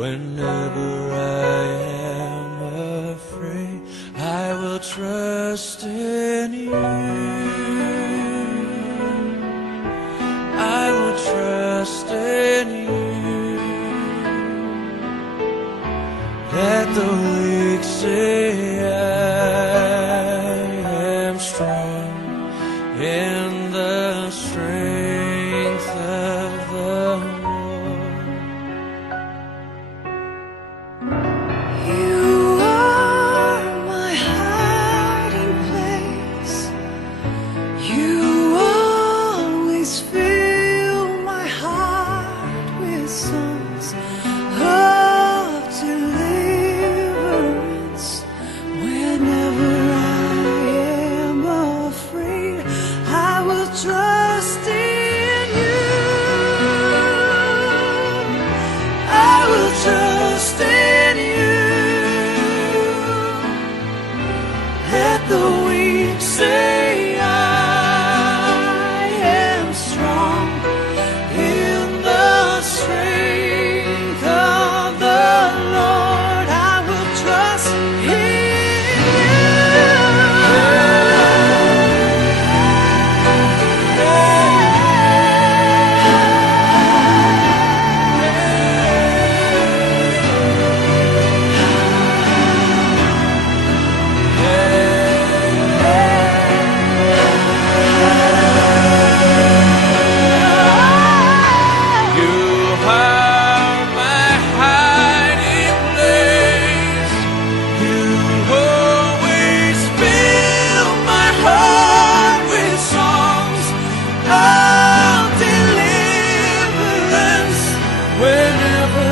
Whenever I am afraid, I will trust in you. I will trust in you. Let the weak say I am strong in the strength of the Lord. You are my hiding place. You always fill my heart with songs of deliverance. Whenever I am afraid, I will trust in you. I will trust in you. Let the weak say I am strong in the strength of the Lord. I will trust Whenever